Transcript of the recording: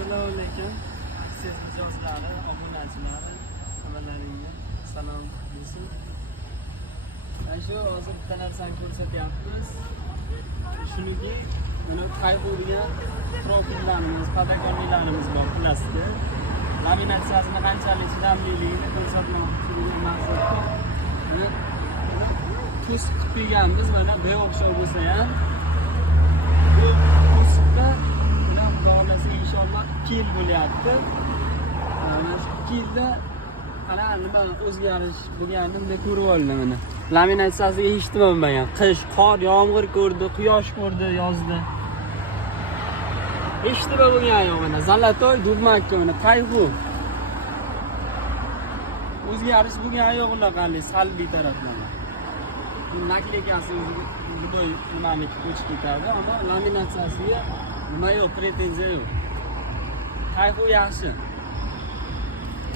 Assalomu alaykum. Aziz mijozlari, obunachilari, hammalaringga salom bo'lsin. Shu hozir bitta narsani ko'rsatyapmiz. Shuniki, mana qayg'urgan profillarimiz, padagonlarimiz bor plastik. Laminatsiyasini qanchalik chidamliligini ko'rsatmoqchi bo'lgan maqsadda. Tuz qilib qo'yganmiz, mana bu o'xshab bo'lsa ham. Bu tuzda Xudo inshaalloh 2 yil bo'lyapti. Mana shu 2 yilda ana nima o'zgarish bo'lganini ko'rib oldim mana. Laminatsiyasiga hech nima bo'lmagan. Qish, qor, yomg'ir ko'rdi, quyosh ko'rdi yozda. Hech nima bo'lgan yo'q mana. Zalatoy durmakka mana qayg'u. O'zgarish bo'lgan yo'q unaqangi salbiy taraflari. Bu naklikasi nimani ko'chib ketadi, ammo laminatsiyasiga nima yo'q, pretenziya yo'q. Qayg'u yaxshi.